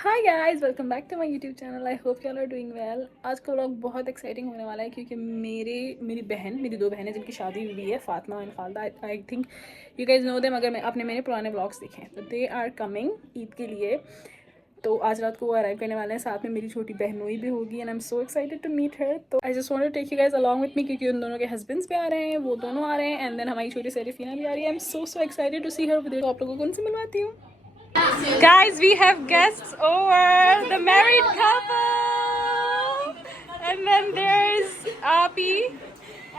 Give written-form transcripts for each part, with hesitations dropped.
Hi guys, welcome back to my YouTube channel. I hope you all are doing well. आज का vlog बहुत exciting होने वाला है क्योंकि मेरी दो बहनें जिनकी शादी हुई है, Fatima and Khalda. I think you guys know them. अगर मैं आपने मेरे पुराने व्लॉग्स देखे हैं तो दे आर कमिंग ईद के लिए। तो आज रात को वो अराइव करने वाले हैं। साथ में मेरी छोटी बहनोई भी होगी and I am so excited to meet her. तो I just want to take you guys along with me क्योंकि उन दोनों के हस्बैंड्स भी आ रहे हैं, वो दोनों आ रहे हैं एंड देन हमारी छोटी सेरिफीना भी आ रही है। I am so excited to see her. तो आप लोगों को उनसे मिलवाती हूँ। Guys, we have guests over, the married couple, and then there's Api,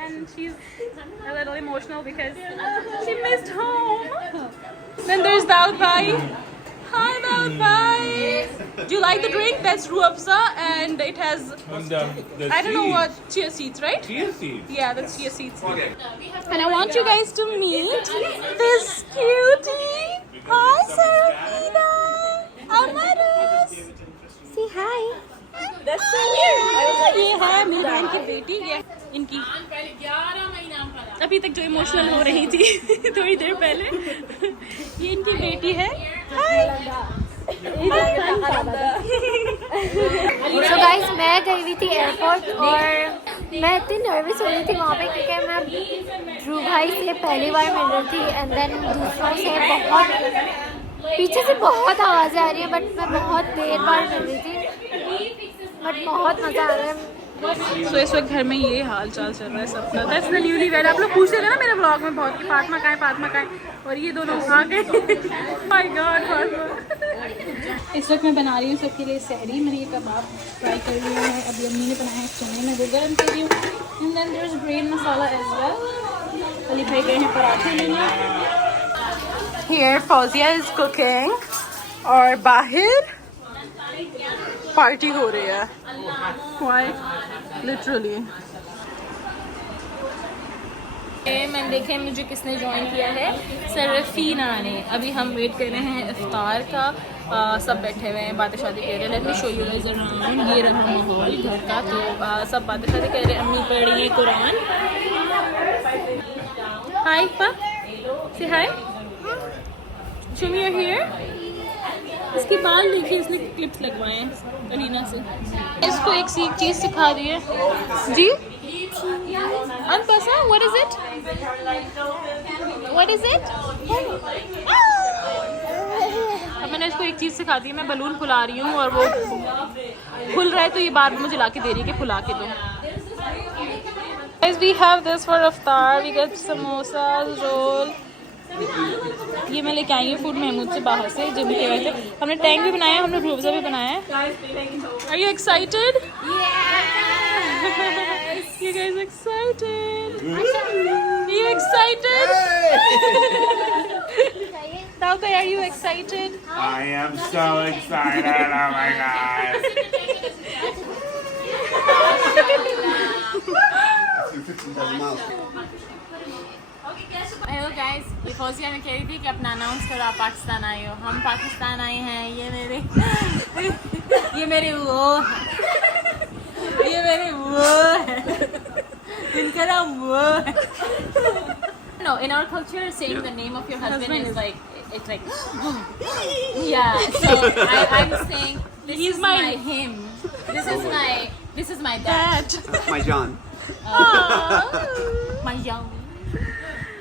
and she's a little emotional because she missed home. Then there's Daud Bhai. Hi Daud Bhai. Do you like the drink? That's Ruh Afza, and it has I don't know what, chia seeds, right? Chia seeds. Yeah, that's chia seeds. Okay. And I want you guys to meet this cutie. Hi, Sarafina. Amarus. Say hi. That's so weird. ये है मेरी बहन की बेटी, ये इनकी अभी तक जो इमोशनल हो रही थी थोड़ी देर पहले, ये इनकी बेटी है। So guys, मैं गई हुई थी एयरपोर्ट और मैं इतनी नर्वस हो रही थी वहाँ पे क्योंकि मैं ध्रुव भाई से पहली बार मिल रही थी एंड देन दूसरों से बहुत पीछे से बहुत आवाज़ें आ रही है बट मैं बहुत देर बाद मिल रही थी बट बहुत मज़ा आ रहा है। So, इस वक्त घर में ये हाल चाल चल रहा है सबका। That's the newly wed. आप लोग पूछ रहे थे ना मेरे ब्लॉग में बहुत कि फातिमा कहाँ है, और ये दोनों आ गए। My God, Fatima. इस वक्त मैं बना रही हूँ सबके लिए सहरी। मैंने ये कबाब फ्राई कर लिया है, अभी अम्मी ने बनाया है चने, मैं वो गर्म कर रही हूँ। And then there is green masala as well. Ali भाई गए हैं पराठे लेने। हियर फौजिया इज कुकिंग और बाहर पार्टी हो रही है। लिटरली मैंने देखे मुझे किसने ज्वाइन किया है, सरफीना ने। अभी हम वेट कर रहे हैं इफ्तार का। सब बैठे हुए हैं, बातें शादी कर रहे हैं। Let me show you guys around. ये रहा माहौल घर का। तो सब बातें शादी कर रहे हैं। अम्मी पढ़ रही है कुरान। हाय पा, से हाय, शो मी योर हेयर। इसके बाल देखिए, इसने क्लिप्स लगवाए हैं करीना से। इसको एक चीज सिखा दी है जी। अनपसा, what is it, what is it. अब मैंने इसको एक चीज सिखा दी है। मैं बलून फुला रही हूँ और वो फुल रहा है, तो ये बार मुझे ला के दे रही है कि फुला के दो। Guys, we have this for iftar. We get samosas, roll. ये मैं लेके आई हूँ फूड महमूद से बाहर से, जिम के वजह से। हमने टैंक भी बनाया है, हमने रूबजा भी बनाया है। Are you excited? Yes. You guys excited? You excited? Tauta, are you excited? I am so excited! Oh my god! Hello guys, ये फौजिया में कह रही थी कि अपना अनाउंस करो, आप पाकिस्तान आए हो। हम पाकिस्तान आए हैं। ये मेरे वो है इनका नाम वो है। No, in our culture, saying the name of your husband is like, it's like, yeah. So I'm saying this is my him. This is my dad. That's my John. My John.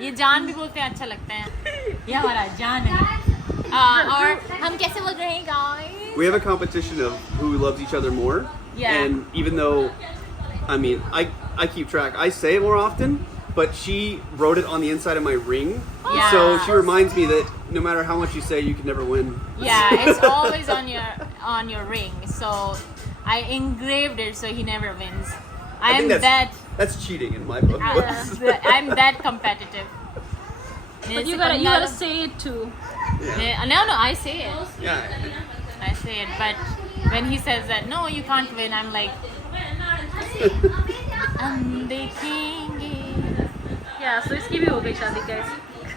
ये जान भी बोलते हैं, अच्छा लगता है। ये हमारा जान है। और हम कैसे बोल रहे हैं guys? We have a competition of who loves each other more. Yeah. And even though, I mean, I keep track. I say it more often, but she wrote it on the inside of my ring. Yeah. So she reminds me that no matter how much you say, you can never win. Yeah, it's always on your ring. So I engraved it so he never wins. I think that's cheating in my book. I'm that competitive. But you gotta say it too. Yeah. No, I say it. Yeah. I say it, but when he says that, no, you can't win, I'm like, हम देखेंगे। Yeah, so इसकी भी हो गई शादी guys।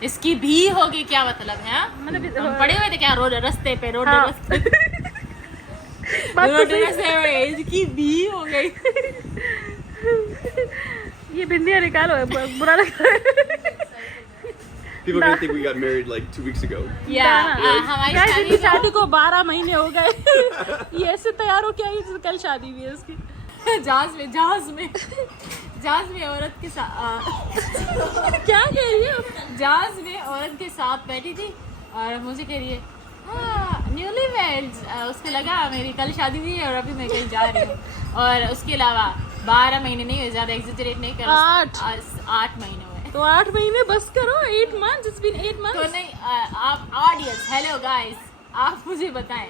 इसकी भी होगी, क्या मतलब है? मतलब हम पड़े हुए थे क्या रास्ते पे, रोड रास्ते पे, इसकी भी हो गई। ये बिंदियाँ निकालो, बुरा लगता है। People are gonna think we got married like 2 weeks ago. Yeah, हमारी Guys, शादी इनकी शादी को 12 महीने हो गए। ये ऐसे तैयार हो क्या है, कल शादी भी है उसकी। जहाज में औरत के साथ क्या कह रही है? जहाज में औरत के साथ बैठी थी और मुझे कह रही है न्यूली वेड्स। उसको लगा मेरी कल शादी हुई है और अभी मैं कहीं जा रही हूँ। और उसके अलावा 12 महीने नहीं हुए, ज़्यादा एग्जैजरेट नहीं करो, 8 महीने हुए। तो 8 महीने बस करो, 8 months, it's been 8 months। तो नहीं, आप ऑडियंस, हेलो गाइस, आप मुझे बताएं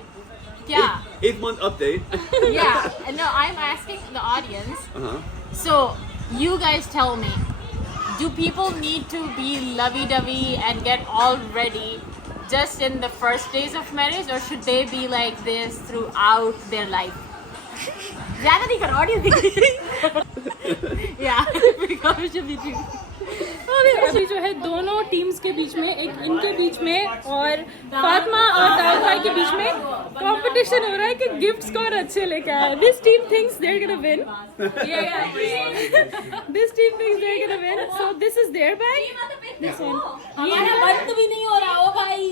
क्या 8th month update. yeah, no, I'm asking the audience. Uh-huh. So, you guys tell me, do people need to be lovey-dovey and get all ready just in the first days of marriage, or should they be like this throughout their life? ज़्यादा नहीं करो, audience. Yeah, because should be true. अभी जो है दोनों teams के बीच में, एक इनके बीच में और फातिमा और दाऊद भाई के बीच में कंपटीशन हो रहा है कि गिफ्ट्स कौन अच्छे लेके आए। This team thinks they are gonna win, this team thinks they are gonna win, so this is their bag. हमारा बंद भी नहीं हो रहा हो भाई।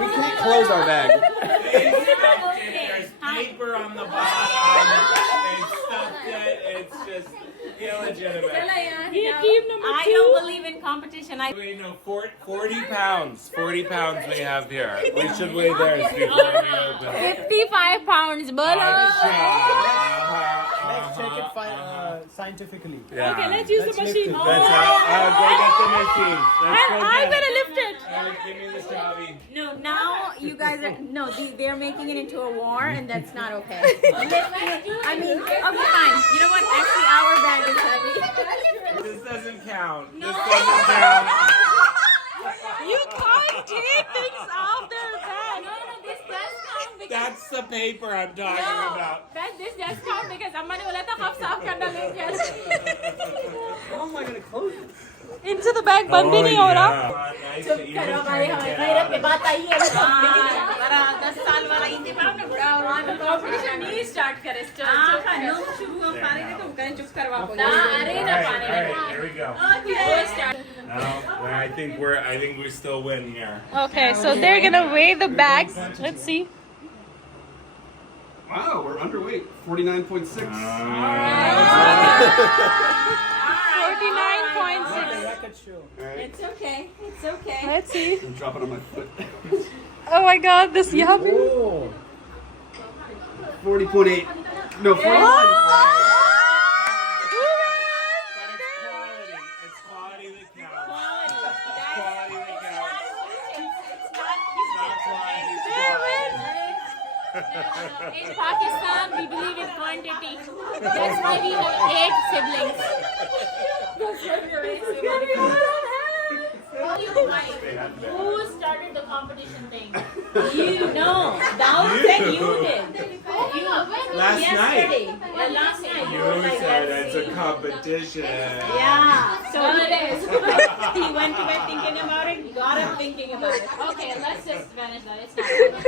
We can't close our bag. There's paper on the bottom. They stuffed it. It's just illegitimate. ये team number I don't believe in competition. We know 40 pounds. 40 pounds we have here. We should weigh theirs before we open. 55 pounds, bolo. Let's check it scientifically. Yeah. Okay, let's use the machine. That's how. Go get the machine. Let's And go I'm get gonna lift it. Give me the chavi. No, now you guys are they're making it into a war, and that's not okay. I mean, okay, fine. You know what? Actually, our bag is heavy. This doesn't count. This doesn't count. You can't take things out their bag. No, this does count because That's the paper I'm talking about. this does count because अम्मा ने बोला था कब साफ करना लेके। How am I gonna close it? इनसे तो बैग बंद भी नहीं हो रहा। Nice to even करो भाई, try to हमारे get मेरे out. पे बात आई है। 10 साल वाला हिंदी पढ़ा ना बुरा हो रहा है। कंपटीशन नहीं स्टार्ट करे। चुप शुरू हो पारे के तुम कहीं चुप करवा को। ना अरे All ना right, पाने all right, here we go. Okay, start. No, I think we still win here. Okay, so they're gonna weigh the bags. Let's see. Wow, we're underweight. 49.6. 49.6. Record show. It's okay. It's okay. Let's see. I'm dropping on my foot. Oh my God, this yummy. Oh, 40.8. No, 41. It's quality that counts. Quality that counts. It's not quantity. In Pakistan, we believe in quantity. That's why we have 8 siblings. Who started the competition thing? You know. Daud said you did. Last night. Yeah, last night. You said it's a competition. Yeah. So it is. He went to bed thinking about it. Got up thinking about it. Okay, let's just vanish that. It's not.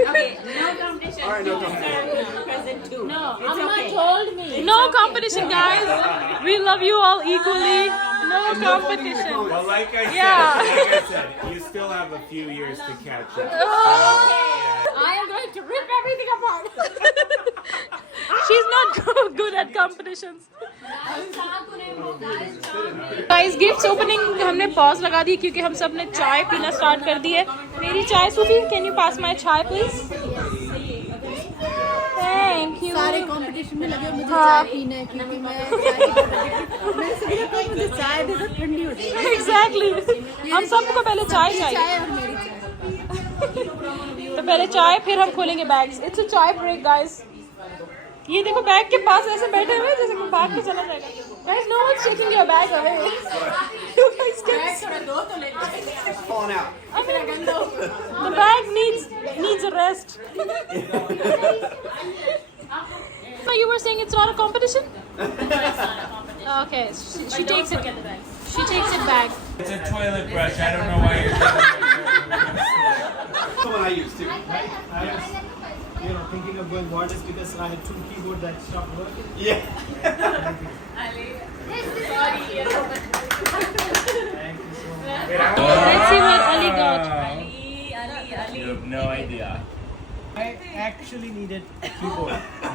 Okay, no competition. All right, no competition. Present too. No, It's Amma okay. told me. No competition, guys. We love you all equally. No competition. Well, like I said, Yeah. you still have a few years to catch up. I am going to rip everything apart. She's not good at competitions. Guys, gifts opening हमने pause लगा दी क्योंकि हम सब ने चाय पीना start कर दी है। मेरी चाय सूफी, कैन यू पास माय चाय प्लीज? Thank you. सारे कंपटीशन में लगे मुझे हाँ। चाय पीना है क्योंकि मैं सभी को मुझे चाय दे दो ठंडी हो जाएगी। एग्जैक्टली, हम सबको पहले चाय चाहिए। चाय और मेरी चाय। तो पहले चाय, फिर हम खोलेंगे बैग्स। इट्स अ चाय ब्रेक गाइस। ये देखो बैग के पास ऐसे बैठे हुए जैसे कोई भाग के चला जाएगा। Guys, no one's taking your bag away. You guys can- It's falling out. The bag needs a rest. So you were saying it's not a competition? Okay, she takes it. She takes it back. It's a toilet brush. I don't know why you're doing That's the one I use too. I was, thinking of going wireless because I had 2 keyboards that stopped working. Yeah. Thank you so much. Let's see what Ali got. You have no idea. I actually needed a keyboard. I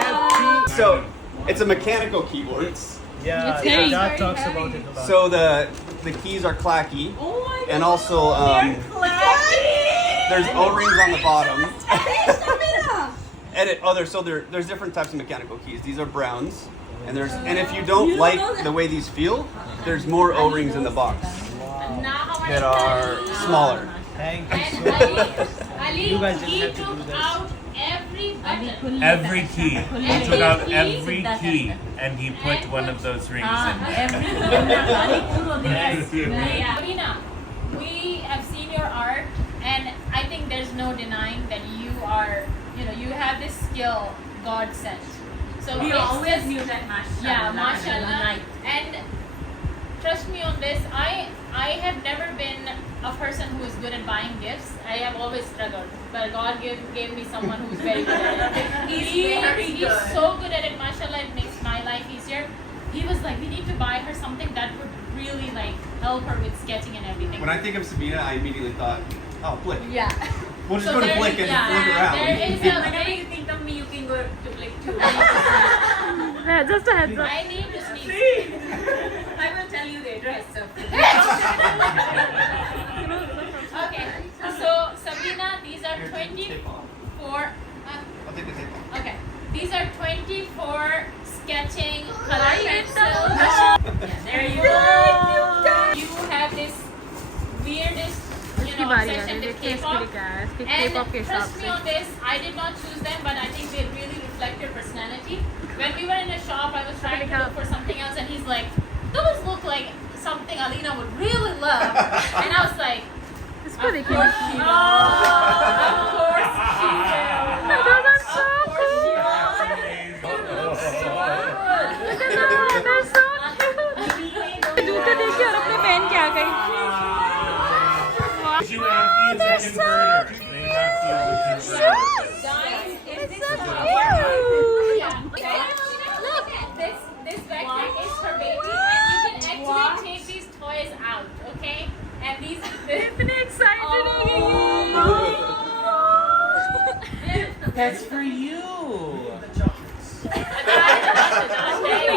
have So it's a mechanical keyboard. yeah, It's heavy. Dad talks about it a lot. So the keys are clacky, and also there's O-rings on the bottom. There's different types of mechanical keys. These are browns, and if you don't like the way these feel, there's more O-rings in the box that are smaller. Thank you so much. You guys didn't have to do this. Every key. He took out every key and he put one of those rings in. Sabrina, we have seen your art, and I think there's no denying that you are, you have this skill God sent. So We it's always just- knew that, mashallah. Yeah, mashallah. And trust me on this, I have never been a person who is good at buying gifts. I have always struggled, but God gave me someone who's very good at it. He's so good at it, mashallah. It makes my life easier. He was like, we need to buy her something that would really like help her with sketching and everything. When I think of Sabina, I immediately thought, oh, Blick. Yeah. We'll just So go to there- Blick and yeah, look around. there is a Whenever you think of me, you can go to Blick too. just a heads up. I need to sneak. I will tell you the address. So. Okay, so Sabrina, these are 24. I'll take the tape off. Okay, these are 24 sketching color pencils. There you go. You have this weirdest, obsession with K-pop. And trust me on this, I did not choose them, but I think they really reflect your personality. When we were in a shop, I was trying to look for something else, and he's like, "Those look like something Alina would really love," and I was like. It's pretty cute. Of course she will. Those are so cool. जूते देख के और अपने पहन के आ गई. You have to use a converter. They have to use a converter. Look, this backpack is for baby, and you can actually take these toys out, okay? And these. इतने excited हो गई. That's for you.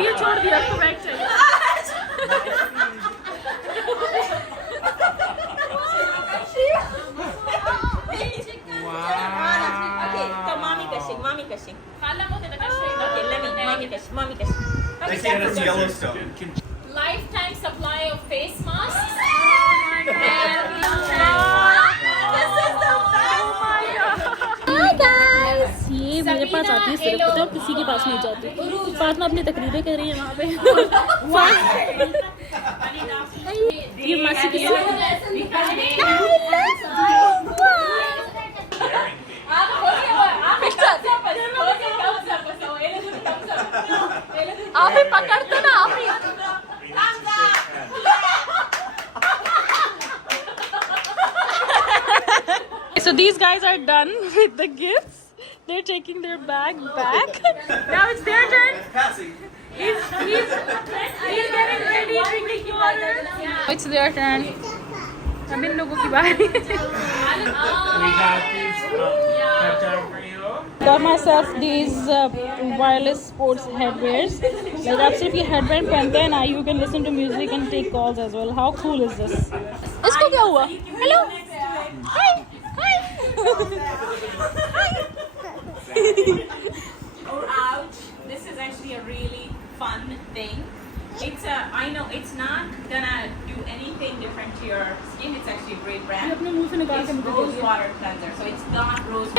ये छोड़ दिया correct है. Okay, so mommy gushing. Kala mo din nakashoy na. Okay, let me, mommy gushing. They came from Yellowstone. Lifetime supply of face masks. Hi guys. ये मेरे पास आती है सिर्फ पता है और किसी के पास नहीं जाती. फातिमा अपनी तकरीरें कर रही है वहाँ पे. ये मासी की आप ही पकड़ते ना आप ही. So these guys are done with the gifts. They're taking their bag back. Now it's their turn. He's getting ready, drinking water. It's their turn. अब इन लोगों की बारी. We got these cut down for you. Got myself these wireless sports headwears. Like आप सिर्फ ये headband पहनते हैं ना, you can listen to music and take calls as well. How cool is this? इसको क्या हुआ? Hello. Hi. Hi. Oh, ouch. This is actually a really fun thing. I know it's not gonna do anything different to your skin. It's actually a great brand. अपने मुंह से निकाल के It's मुझे rose दीजिए. water cleanser, so it's not rose.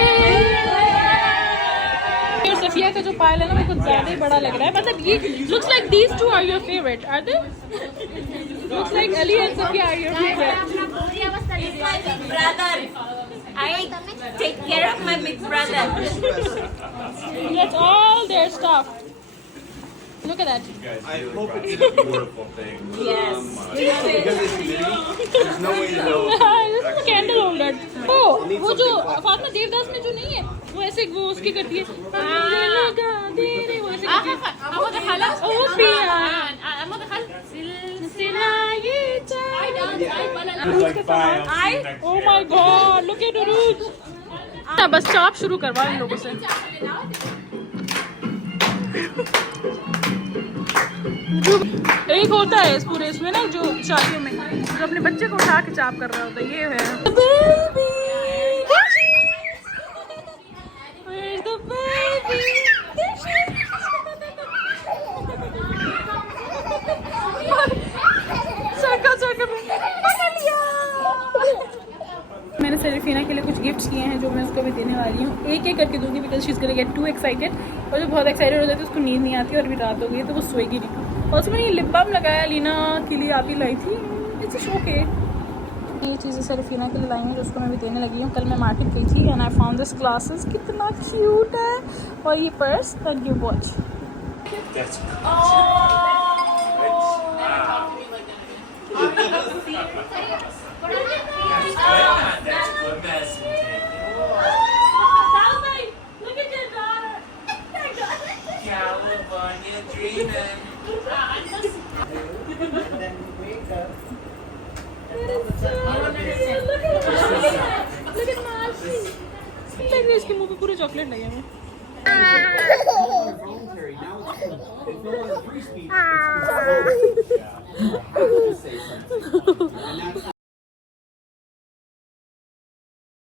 और सफिया का जो पायल है ना वो कुछ ज़्यादा ही बड़ा लग रहा है. मतलब ये looks like these two are your favorite, are they? Looks like Ali and Safia are your favorite. It's my big brother. I take care of my big brother. That's all their stuff. Look at that. I hope it's a beautiful thing. Yes. Because it's humidity, there's no way to know. This is a candle holder. Oh, वो जो फातिमा देवदास में जो नहीं है, वो ऐसे वो उसकी करती है. लगा दे रे वो ऐसे करती है. Oh, पिया. Like, bye, I'll see you next year. my god, look at Uruj. बस चाप शुरू करवा इन लोगों से। जो एक होता है इस पूरे इसमें ना, जो शादियों में जो अपने बच्चे को उठा के चाप कर रहा होता है, ये है बेबी। Where's the baby? मैंने सरीफीना के लिए कुछ गिफ्ट्स किए हैं जो मैं उसको भी देने वाली हूँ। एक एक करके दूंगी because she is gonna get to excited. और जो बहुत एक्साइटेड हो जाती है उसको नींद नहीं आती और अभी रात हो गई तो वो सोएगी नहीं। और उसमें ये लिप बाम लगाया, लीना के लिए आप ही लाई थी, इट्स ओके। ये चीज़ें सरीफीना के लिए लाई हैं जो उसको मैं भी देने लगी हूँ। कल मैं मार्केट गई थी and I found this glasses, कितना क्यूट है। और ये पर्स एंड ये watch. That's good messaging. Look at your daughter. California dreaming. And then wake up. Look at Marcy. इसके मुंह पे पूरे चॉकलेट लगे हुए। Voluntary. Now it's no longer free speech. It's say something.